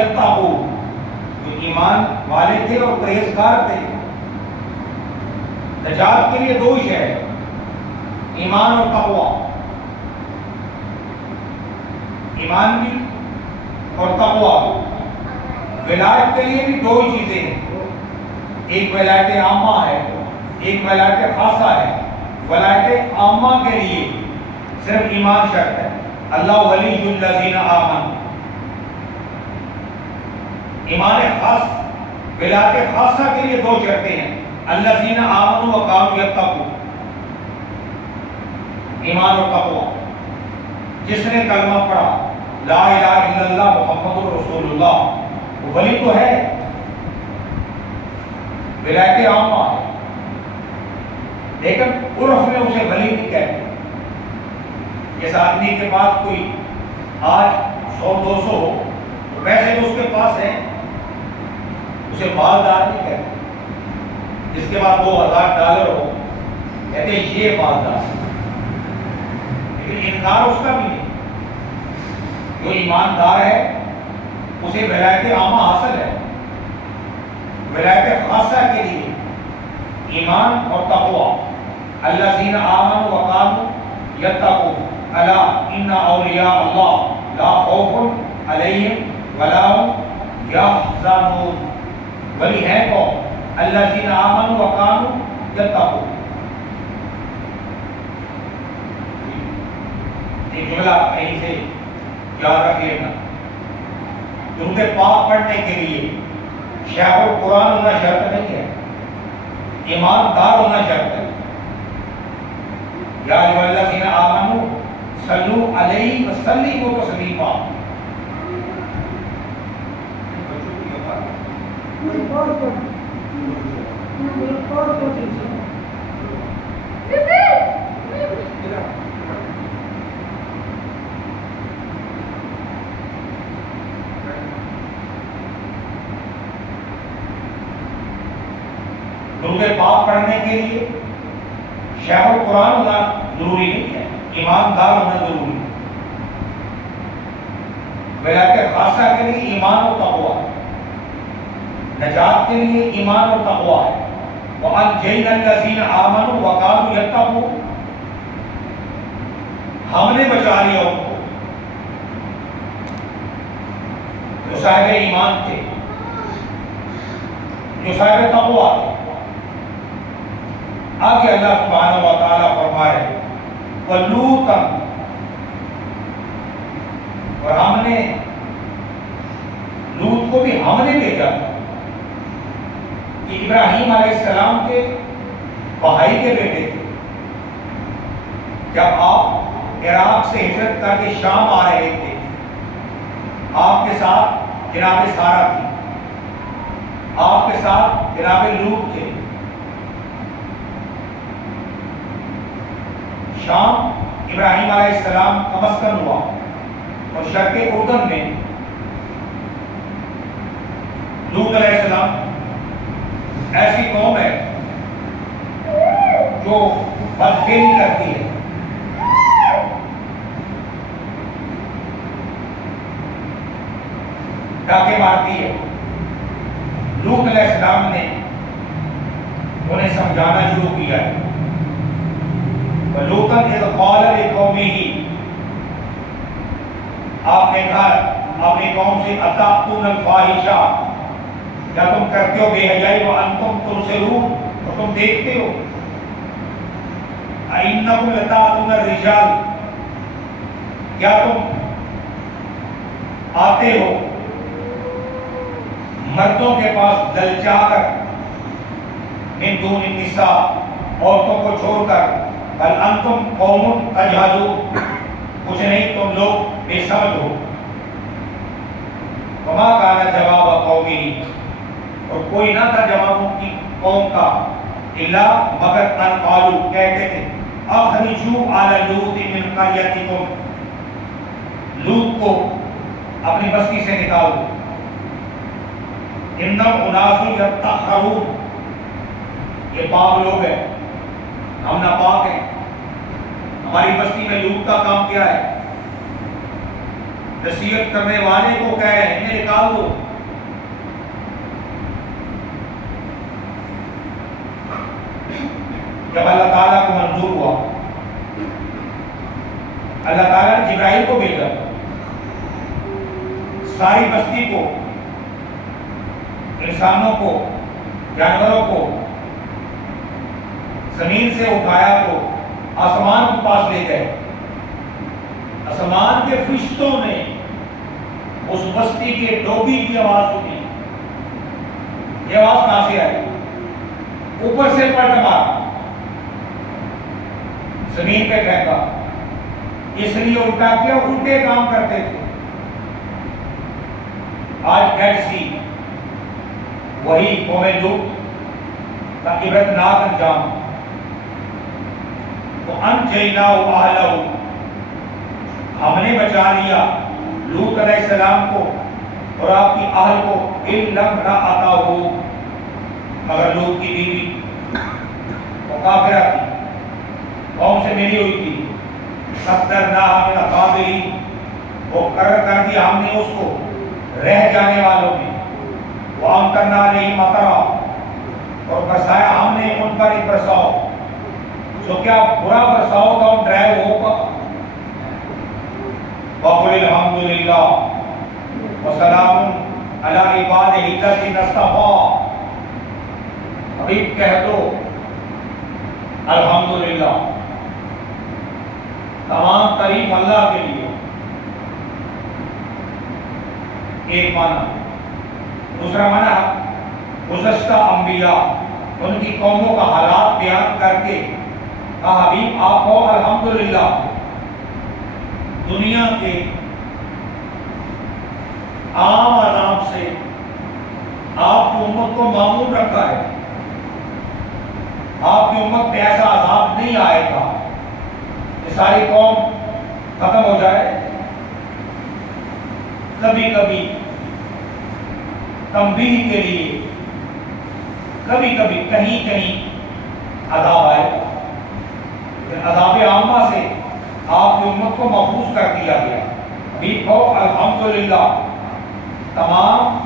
یتقوا، جو ایمان والے تھے اور پرہیزگار تھے۔ نجات کے لیے دو ہی ہے، ایمان اور تقوی۔ ایمان بھی اور تقوی۔ ولایت کے لیے بھی دو ہی چیزیں ہیں، ایک ولایت عامہ ہے، ایک ولایت خاصہ ہے۔ ولایت عامہ کے لیے صرف ایمان شرط ہے، اللہ ولی الذین آمنوا۔ ایمان خاص، ولایت خاصہ کے لیے دو شرطیں ہیں، الذین آمنوا وکانوا یتقون، ایمان اور تقوی۔ جس نے کلمہ پڑھا لا الہ الا اللہ محمد رسول اللہ، وہ ولی تو ہے، ولایت عامہ ہے، لیکن عرف میں اسے ولی نہیں کہتے۔ جس آدمی کے پاس کوئی آج 100-200 ہو، پیسے تو اس کے پاس ہیں، اسے مالدار نہیں کہتے۔ جس کے پاس $2000 ہو، کہتے ہیں یہ مالدار، لیکن انکار اس کا بھی نہیں۔ جو ایماندار ہے اسے ولایت عامہ حاصل ہے۔ ولایت خاصہ کے لیے ایمان اور تقوی، الذین آمنوا وکانوا یتقون، الا ان اولیاء اللہ لا خوف علیہم ولا هم یحزنون۔ ولی ہے کون؟ الذین آمنوا وکانوا یتقون۔ یہ جملہ کہیں سے یاد رکھ لینا۔ درود پاک پڑھنے کے لیے شیخ القرآن ہونا شرط نہیں ہے، ایماندار ہونا شرط ہے۔ یا ایھا الذین آمنوا صلوا علیہ وسلموا تسلیما۔ درود پاک پڑھنے کے لیے شیخ القرآن ہونا ضروری نہیں ہے، ایماندار ہونا ضروری ہے۔ ولایت خاصہ کے لیے ایمان و تقوی، نجات کے لیے ایمان اور تقوی ہے۔ وَأَنجَيْنَا الَّذِينَ آمَنُوا وَكَانُوا يَتَّقُونَ، ہم نے بچا لیا ان کو جو صاحب ایمان تھے، جو صاحب تقوی تھے۔ آگے اللہ سبحانہ و تعالیٰ فرما رہے ہیں وَلُوطًا، اور ہم نے لوط کو بھی ہم نے بھیجا تھا، کہ ابراہیم علیہ السلام کے بھائی کے بیٹے تھے۔ جب آپ عراق سے ہجرت کر کے شام آ رہے تھے، آپ کے ساتھ جناب سارہ تھی، آپ کے ساتھ جناب لوط تھے۔ شام ابراہیم علیہ السلام کا مسکن ہوا، اور شرق اردن میں لوط علیہ السلام ایسی قوم ہے جو بدفعلی کرتی ہے، ڈاکے مارتی ہے۔ لوط علیہ السلام نے انہیں سمجھانا شروع کیا ہے۔ وَلُوطًا إِذْ قَالَ لِقَوْمِهِ، آپ نے کہا اپنی قوم سے أَتَأْتُونَ الْفَاحِشَةَ، کیا تم کرتے ہو بے حیائی، وَأَنْتُمْ تُبْصِرُونَ، اور تم دیکھتے ہو، أَإِنَّكُمْ لَتَأْتُونَ الرِّجَالَ، کیا تم آتے ہو مردوں کے پاس دلچا کر، من دون النساء، عورتوں کو چھوڑ کر، بل انتم قوم تجہلون، کچھ نہیں تم لوگ بے سمجھ ہو۔ وما کان جواب قومہ، اور کوئی نہ تھا جواب ان کی قوم کا، الا مگر ان قالوا، کہتے تھے اخرجوا آل لوط من قریتکم، لوط کو اپنی بستی سے نکالو، انہم اناس یتطہرون، یہ پاک لوگ ہیں، ہم ناپاک ہیں، ہماری بستی میں لوط کا کام کیا ہے؟ نصیحت کرنے والے کو کہہ رہے ہیں انہیں نکال دو. جب اللہ تعالیٰ کو منظور ہوا، اللہ تعالیٰ نے جبرائیل کو بھیجا، ساری بستی کو، انسانوں کو، جانوروں کو زمین سے اٹھایا تو آسمان کے پاس لے گئے. آسمان کے فرشتوں نے اس بستی کے ڈوبی کی آواز سنی. یہ آواز کہاں سے آئی؟ اوپر سے پلٹ مارا، زمین پہ پھینکا. اس لیے الٹا کیا، الٹے کام کرتے تھے. آج ڈیڈ سی وہی قوم لوط کا عبرتناک انجام. وَأَنْجَيْنَاهُ وَأَهْلَهُ، ہم نے بچا لیا لوط علیہ السلام کو اور آپ کی اہل کو. إِلَّا امْرَأَتَهُ، مگر لوط کی بیوی وہ کافرہ تھی، قوم سے ملی ہوئی تھی. قَدَّرْنَاهَا مِنَ الْغَابِرِينَ، وہ کر دیا ہم نے اس کو رہ جانے والوں میں. وَأَمْطَرْنَا عَلَيْهِم مَطَرًا، اور برسایا ہم نے ان پر ایک برساؤ. جو کیا برا برساؤ تھا، ان ڈرائیو ہوگا. وَقُلِ الْحَمْدُ لِلَّهِ وَسَلَامٌ عَلَىٰ عِبَادِهِ الَّذِينَ اصْطَفَىٰ. ابھی کہہ دو الحمدللہ، تمام تعریف اللہ کے لیے. ایک معنی. دوسرا معنی، گزشتہ انبیاء ان کی قوموں کا حالات بیان کر کے کہا حبیب آپ کو الحمدللہ دنیا کے عام عذاب سے آپ کی امت کو معمول رکھا ہے. آپ کی امت پہ ایسا عذاب نہیں آئے گا کہ ساری قوم ختم ہو جائے. کبھی کبھی تنبیہ کے لیے، کبھی کبھی کہیں کہیں عذاب آئے، لیکن عذاب عامہ سے آپ کی امت کو محفوظ کر دیا گیا. ابھی کہو الحمدللہ، تمام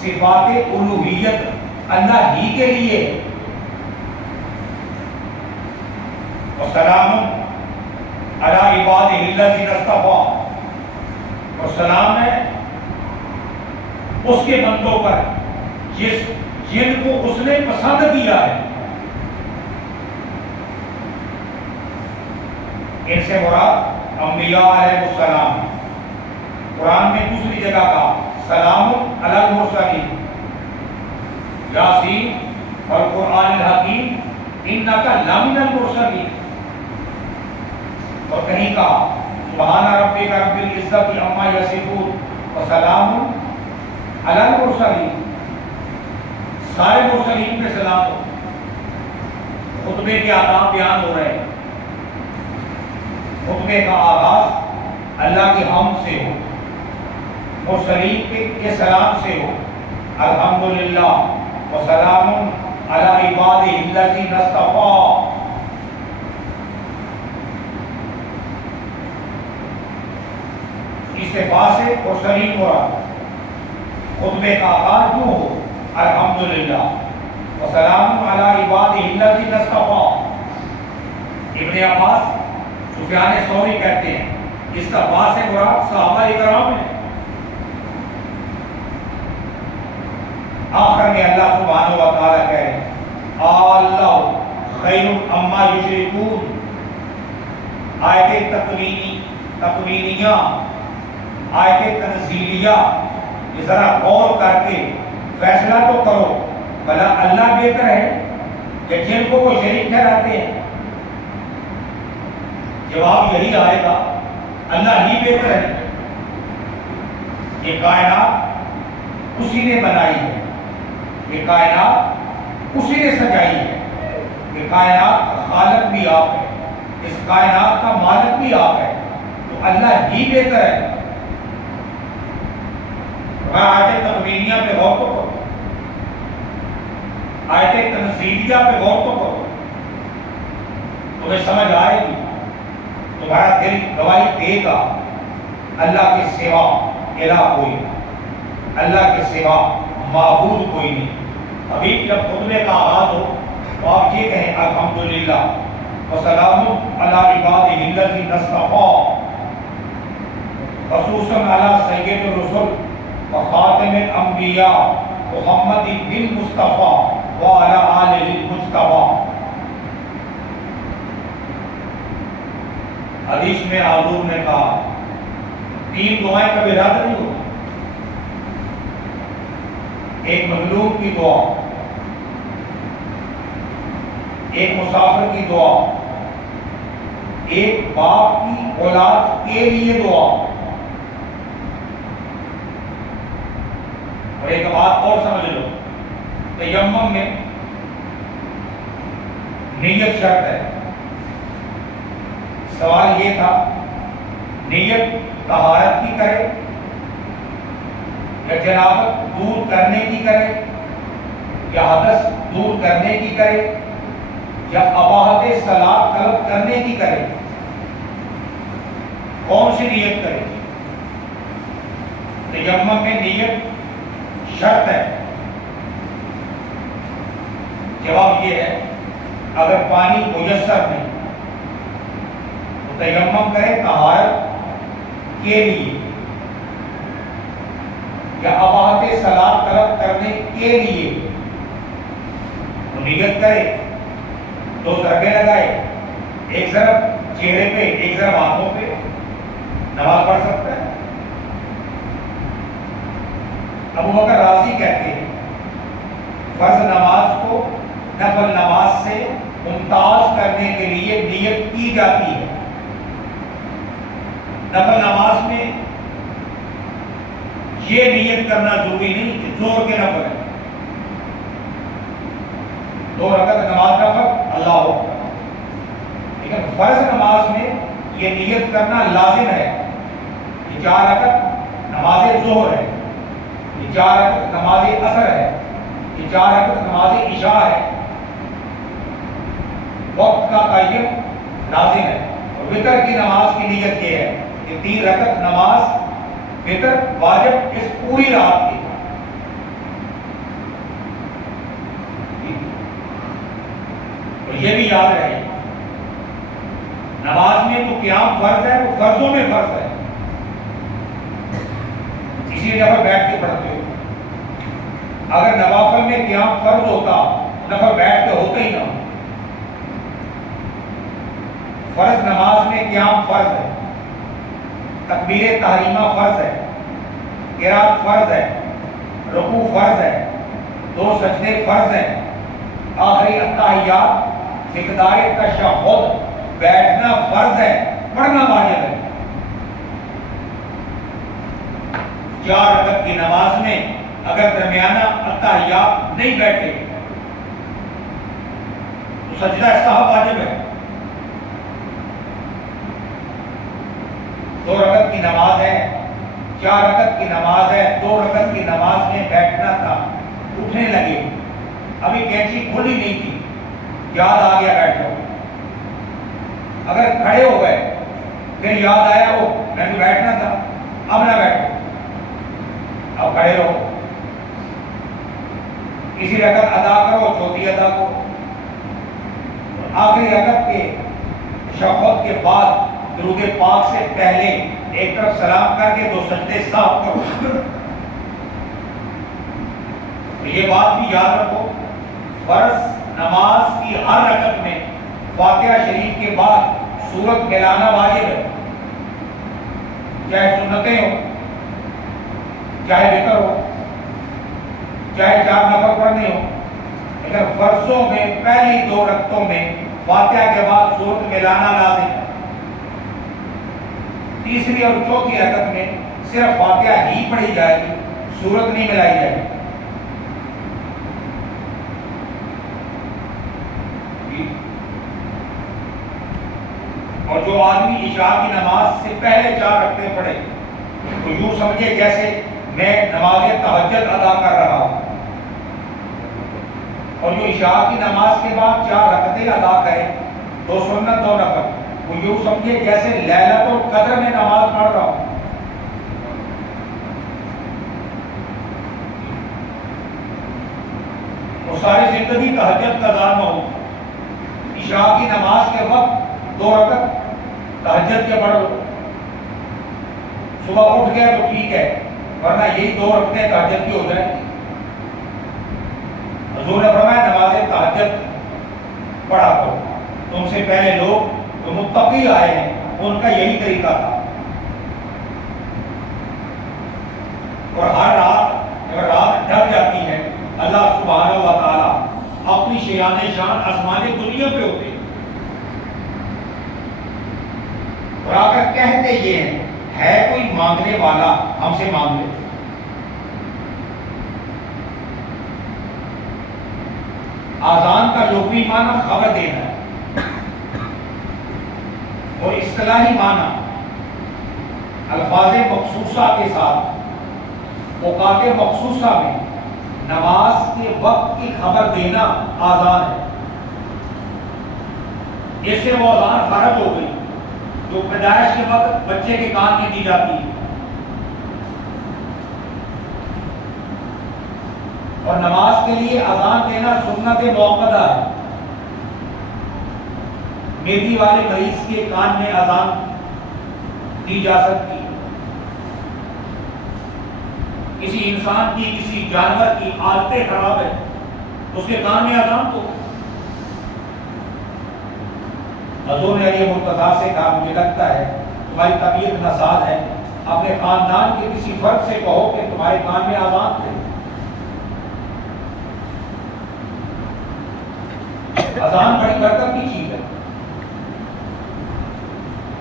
صفات الوہیت اللہ ہی کے لیے. وسلام علی عبادہ الذین اصطفیٰ، اور سلام ہے اس کے بندوں پر جن کو اس نے پسند کیا ہے. ان سے مراد انبیاء علیہ السلام. قرآن میں دوسری جگہ کا سلام علی المرسلین، یاسین والقرآن الحکیم انک لمن المرسلین. اور کہیں کہا سبحان ربک رب العزت عما یصفون وسلام علی المرسلین. سارے مرسلین پہ سلام ہو. خطبے کے آداب بیان ہو رہے ہیں. خطبے کا آغاز اللہ کی حمد سے ہو، مرسلین کے سلام سے ہو. الحمدللہ وسلام علی عبادہ الذین اصطفیٰ. استفاء سے مرسلین مراد. خطبے کا آغاز کیوں ہو؟ الحمدللہ وسلام علی عبادہ الذین اصطفیٰ. ابن عباس سفیان ثوری کہتے ہیں استفاء سے مراد صحابہ کرام ہیں. آخر میں اللہ سبحانہ و تعالیٰ کہے اللہ خیر عما یشرکون. آیت تکوینیہ، آیت تنزیلیہ، یہ ذرا غور کر کے فیصلہ تو کرو، بھلا اللہ بہتر ہے کہ جن کو وہ شریک ٹھہراتے ہیں؟ جواب یہی آئے گا اللہ ہی بہتر ہے. یہ کائنات اسی نے بنائی ہے، یہ کائنات اسی نے سجائی ہے. یہ کائنات کا خالق بھی آپ ہے، اس کائنات کا مالک بھی آپ ہے، تو اللہ ہی بہتر ہے. آیت تکوینیہ پہ غور تو کرو، آیت تنزیلیہ پہ غور تو کرو، تمہیں سمجھ آئے گی. تمہارا دل گواہی دے گا اللہ کے سوا الہ کوئی نہیں، اللہ کے سوا معبود کوئی نہیں۔ ابھی جب خطبے کا آغاز ہو تو آپ یہ کہیں الحمدللہ وسلام علی عبادہ الذین اصطفیٰ، خصوصاً علی سید الرسل وخاتم الانبیاء محمد بن مصطفیٰ وعلی آلہ المجتبیٰ۔ حدیث میں حضور نے کہا 3 دعائیں کبھی رد نہیں ہوتی، ایک مظلوم کی دعا، ایک مسافر کی دعا، ایک باپ کی اولاد کے لیے دعا، اور ایک بات اور سمجھ لو، تیمم میں نیت شرط ہے۔ سوال یہ تھا نیت طہارت کی کرے یا جنابت دور کرنے کی کرے یا حدث دور کرنے کی کرے یا اباحت صلاۃ طلب کرنے کی کرے، کون سی نیت کرے؟ تیمم میں نیت شرط ہے۔ جواب یہ ہے اگر پانی میسر نہیں تو تیمم کرے طہارت کے لیے یا اباحت صلاۃ طلب کرنے کے لیے، تو نیت کرے، 2 ضربیں لگائے، ایک ضرب چہرے پہ ایک ضرب ہاتھوں پہ، نماز پڑھ سکتا ہے۔ ابو بکر رازی کہتے ہیں فرض نماز کو نفل نماز سے ممتاز کرنے کے لیے نیت کی جاتی ہے۔ نفل نماز میں یہ نیت کرنا ضروری نہیں کہ زور کے نفل ہے، 2 رکعت نماز نفل اللہ ہو، لیکن فرض نماز میں یہ نیت کرنا لازم ہے کہ 4 رکعت نماز ظہر ہے، یہ 4 رکعت نماز عصر ہے، یہ 4 رکعت نماز عشاء ہے، وقت کا تعین لازم ہے۔ اور وتر کی نماز کی نیت یہ ہے کہ 3 رکعت نماز وتر واجب اس پوری رات کی۔ اور یہ بھی یاد رہے نماز میں جو قیام فرض ہے وہ فرضوں میں فرض ہے، اسی لیے بیٹھ کے پڑھتے ہو۔ اگر نوافل میں قیام فرض ہوتا نفل بیٹھ کے ہوتا ہی نہ۔ فرض نماز میں قیام فرض ہے، تکبیر تحریمہ فرض ہے، قرات فرض ہے، رکوع فرض ہے، 2 سجدے فرض ہیں، آخری التحیات مقدار تشہد بیٹھنا فرض ہے، پڑھنا واجب ہے۔ 4 رکعت کی نماز میں اگر درمیانہ التحیات نہیں بیٹھے تو سجدہ صاحب واجب ہے۔ 2 رکعت کی نماز ہے، 4 رکعت کی نماز ہے، 2 رکعت کی نماز میں بیٹھنا تھا، اٹھنے لگے، ابھی کینچی کھلی نہیں تھی، یاد آ گیا بیٹھو۔ اگر کھڑے ہو گئے پھر یاد آیا وہ میں نے بیٹھنا تھا، اب نہ بیٹھو، اب کھڑے رہو، کسی رکعت ادا کرو، چوتھی ادا کرو، آخری رکعت کے تشہد کے بعد درود پاک سے پہلے ایک طرف سلام کر کے 2 سجدے صاف کرو۔ یہ بات بھی یاد رکھو فرض نماز کی ہر رکعت میں فاتحہ شریف کے بعد سورت ملانا واجب ہے، چاہے سنتیں ہو، چاہے وتر ہو، چاہے 4 نفل پڑھنے ہو، لیکن فرضوں میں پہلی 2 رکعتوں میں فاتحہ کے بعد سورت ملانا لازم ہے۔ تیسری اور چوتھی رکعت میں صرف فاتحہ ہی پڑھی جائے گی، سورت نہیں ملائی جائے گی۔ اور جو آدمی عشاء کی نماز سے پہلے 4 رکعتیں پڑھے تو یوں سمجھے جیسے میں نماز تہجد ادا کر رہا ہوں، اور جو عشاء کی نماز کے بعد 4 رکعتیں ادا کرے، 2 سنت 2 نفل، وہ یوں سمجھے جیسے لیلۃ القدر میں نماز پڑھ رہا ہوں۔ اور ساری زندگی تہجد کا اذان نہ ہو، عشاء کی نماز کے وقت 2 رکعت تہجد کے پڑھ لو، صبح اٹھ گئے تو ٹھیک ہے، ورنہ یہی 2 رکعتیں تہجد کی ہو جائیں گی۔ حضور نے فرمایا نماز تہجد پڑھا کرو۔ تم سے پہلے لوگ جو متقی آئے ہیں ان کا یہی طریقہ تھا، اور ہر رات اگر رات ڈھل جاتی ہے اللہ سبحانہ و تعالیٰ اپنی شیان شان آسمان دنیا پہ ہوتے ہیں اور آ کر کہتے یہ ہے کوئی مانگنے والا ہم سے مانگ لے۔ آذان کا لغوی معنی خبر دینا ہے، اور اصطلاحی معنی الفاظ مخصوصہ کے ساتھ اوقات مخصوصہ میں نماز کے وقت کی خبر دینا آذان ہے۔ اس سے وہ آذان فرض ہو گئی جو پیدائش کے وقت بچے کے کان میں دی جاتی ہے، اور نماز کے لیے اذان دینا سنت موقدہ ہے۔ میدی والے مریض کے کان میں اذان دی جا سکتی ہے، کسی انسان کی کسی جانور کی عادتیں خراب ہے اس کے کان میں اذان تو۔ حضور نے علی مرتضیٰ سے کہا مجھے لگتا ہے تمہاری طبیعت ناساز ہے، اپنے خاندان کے کسی فرد سے کہو کہ تمہارے کان میں اذان دے۔ اذان بڑی برکت کی چیز ہے۔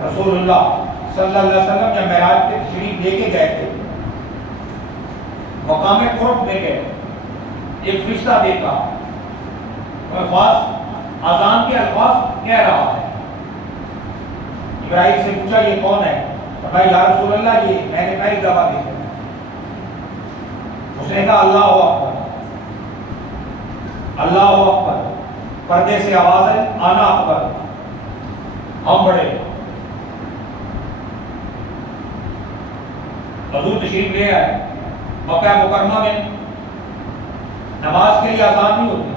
رسول اللہ صلی اللہ علیہ وسلم جب معراج پہ تشریف لے کے گئے تھے، مقام قرب میں گئے، ایک فرشتہ دیکھا، الفاظ اذان کے الفاظ کہہ رہا ہے۔ ابراہیم سے پوچھا یہ کون ہے؟ فرمایا یا رسول اللہ یہ میں نے پہلی دفعہ دیکھا۔ اس نے کہا اللہ اکبر، اللہ اکبر، پردے سے آواز ہے آنا اکبر، ہم بڑے۔ حضور تشریف لے آئے، مکہ مکرمہ میں نماز کے لیے اذان نہیں ہوتی،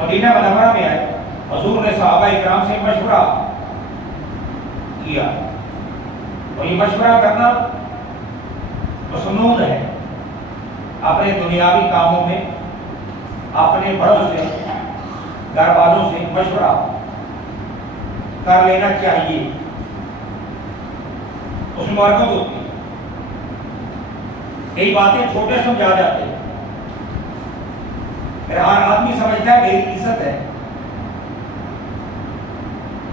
مدینہ منورہ میں آئے، حضور نے صحابہ اکرام سے مشورہ کیا، اور یہ مشورہ کرنا مسنون ہے۔ اپنے دنیاوی کاموں میں اپنے بڑوں سے گھر والوں سے مشورہ کر لینا چاہیے، اس میں برکت ہوتی ہے۔ کئی باتیں چھوٹے سمجھا جاتے ہیں، ہر آدمی سمجھتا ہے میری عزت ہے،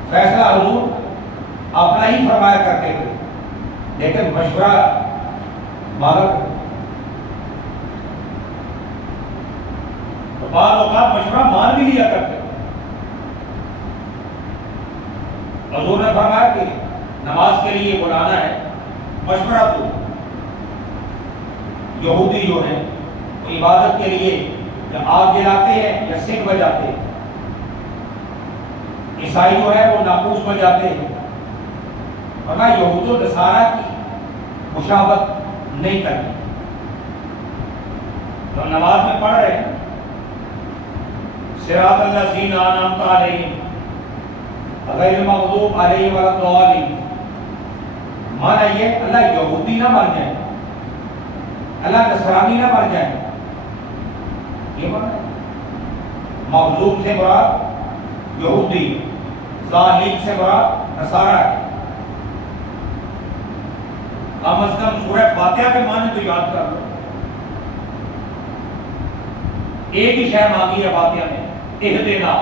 فیصلہ حضور اپنا ہی فرمایا کرتے تھے، لیکن مشورہ مانگا کرتے۔ بعض اوقات مشورہ مان بھی لیا کرتے۔ حضور نے فرمایا کہ نماز کے لیے بلانا ہے، مشورہ تو یہودی جو ہے وہ عبادت کے لیے یا آگ جلاتے ہیں یا سنگ بجاتے ہیں، عیسائی جو ہے وہ ناقوس بجاتے ہیں، فرمایا یہود و نصارہ کی مشابہت نہیں کرنی۔ تو نماز میں پڑھ رہے ہیں صراط الذین انعمت علیہم غیر المغضوب علیہم ولا الضالین، مانا یہ اللہ یہودی نہ بن جائے، اللہ نصرانی نہ بن جائے، یہ مانا ہے۔ مغضوب سے مراد یہودی، ضالین سے مراد نصارہ ہے۔ کم از کم سورہ فاتحہ کے معنی تو یاد کر لو، ایک ہی شے مانگی ہے فاتحہ میں، اہدنا،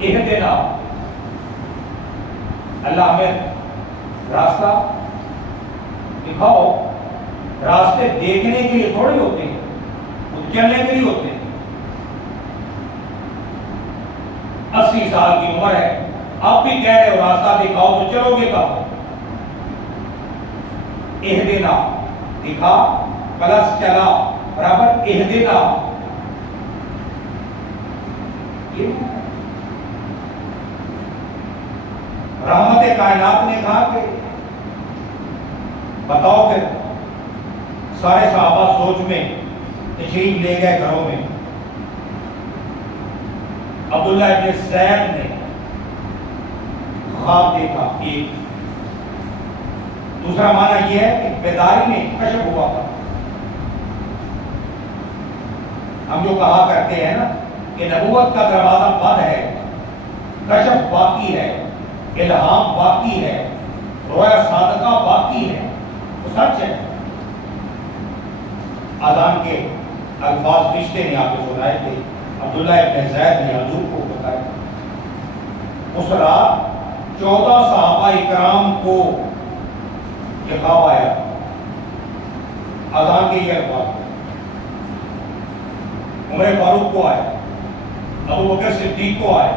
اہدنا، اللہ ہمیں راستہ دکھاؤ۔ راستے دیکھنے کے لیے تھوڑے ہوتے ہیں، وہ چلنے کے لیے ہوتے ہیں۔ 80 سال کی عمر ہے، آپ بھی کہہ رہے ہو راستہ دکھاؤ، تو چلو گے کب؟ اہدنا، دکھا پلس چلا برابر اہدنا۔ رحمت کائنات نے کہا کہ بتاؤ کہ سارے صحابہ سوچ میں تشریف لے گئے گھروں میں. عبداللہ ابن زید نے خواب دیکھا. ایک دوسرا معنی یہ ہے کہ بیداری میں کشف ہوا تھا. ہم جو کہا کرتے ہیں نا کہ نبوت کا دروازہ بند ہے، کشف باقی ہے، الہام باقی ہے، رویا صادقہ باقی ہے، وہ سچ ہے. اذان کے الفاظ رشتے نے آپ کو سنائے تھے، عبداللہ ابن زید نے حضور کو بتایا. اس رات 14 صحابہ اکرام کو یہ خواب آیا. اذان کے یہ الفاظ عمر فاروق کو آئے، ابو بکر صدیق کو آئے،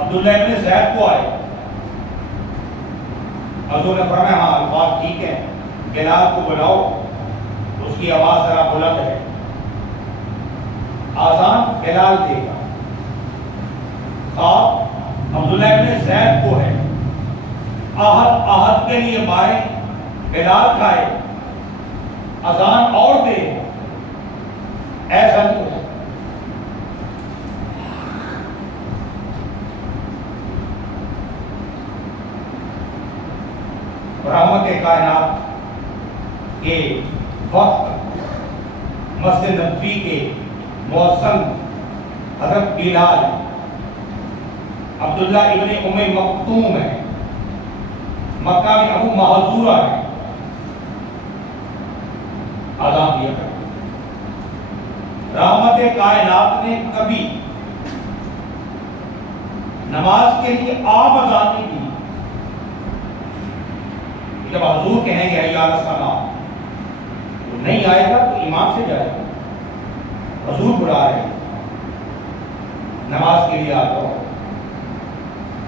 عبداللہ ابن زید کو آئے. حضور نے فرمایا ہاں الفاظ ٹھیک ہے، بلال کو بلاؤ، اس کی آواز ذرا بلند ہے. آزان بلال دے گا. خواب عبداللہ ابن زید کو ہے. آہد کے لیے مارے، بلال کھائے، اذان اور دے. ایسا نہیں ہو. رحمت کائنات کے وقت مسجد نبوی کے مؤذن حضرت بلال عبداللہ ابن ام مکتوم ہے، مکہ میں ابو محذورہ ہے. اذان دیا کرتے. رحمت کائنات نے کبھی نماز کے لیے آپ اذان نہیں دی. جب حضور کہیں گے حی علی الصلاۃ تو نہیں آئے گا تو امام سے جائے گا. حضور بلا رہے ہیں نماز کے لیے آ جاؤ،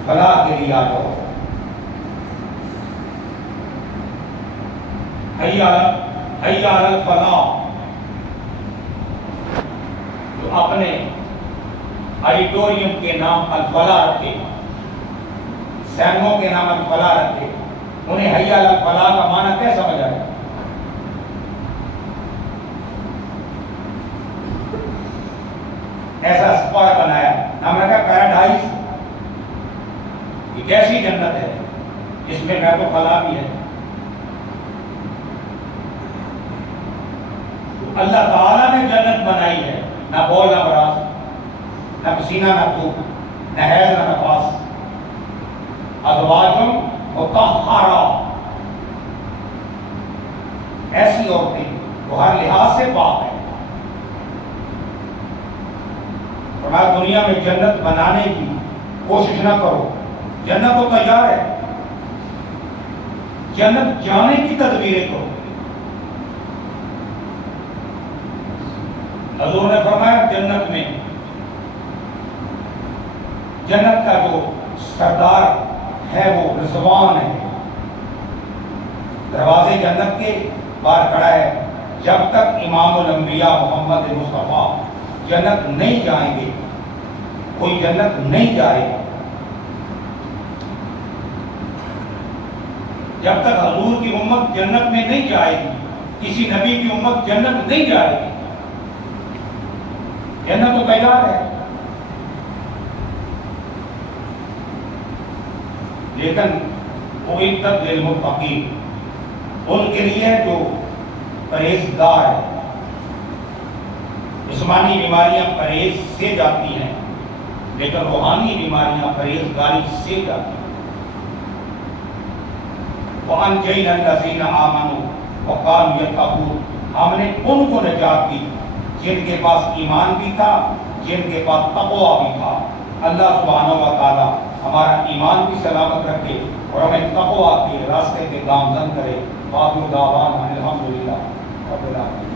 فلاح کے لیے آ جاؤ. حی علی الفلاح تو اپنے آڈیٹوریم کے نام الفلاح رکھے، سینموں کے نام الفلاح رکھے. انہیں حی علی الفلاح کا معنی کیسے سمجھ آئے؟ ایسا اسپاٹ بنایا، نام رکھا پیراڈائز. ایک ایسی جنت ہے جس میں بیت الخلاء بھی ہے. اللہ تعالیٰ نے جنت بنائی ہے، نہ بول نہ براز، نہ پسینہ نہ دھوپ، نہ حیض نہ نفاس. ازواج مطہرہ، ایسی عورتیں وہ ہر لحاظ سے پاک ہیں. فرمایا دنیا میں جنت بنانے کی کوشش نہ کرو، جنت تو تیار ہے، جنت جانے کی تدبیریں کرو. حضور نے فرمایا جنت میں جنت کا جو سردار ہے وہ رضوان ہے. دروازے جنت کے باہر کھڑا ہے. جب تک امام الانبیاء محمد مصطفیٰ جنت نہیں جائیں گے کوئی جنت نہیں جائے گا. جب تک حضور کی امت جنت میں نہیں جائے گی، کسی نبی کی امت جنت نہیں جائے گی. جنت تو تیار ہے، لیکن وہ عدت للمتقین، ان کے لیے جو پرہیزگار ہے. جسمانی بیماریاں پرہیز سے جاتی ہیں لیکن روحانی بیماریاں پرہیزگاری سے جاتی ہیں. وَأَنْجَيْنَا الَّذِينَ آمَنُوا وَكَانُوا يَتَّقُونَ، ہم نے ان کو نجات دی جن کے پاس ایمان بھی تھا، جن کے پاس تقویٰ بھی تھا. اللہ سبحانہ و تعالی ہمارا ایمان بھی سلامت رکھے اور ہمیں تقویٰ کے راستے کے گامزن کرے. وآخر دعوانا الحمدللہ رب العالمین.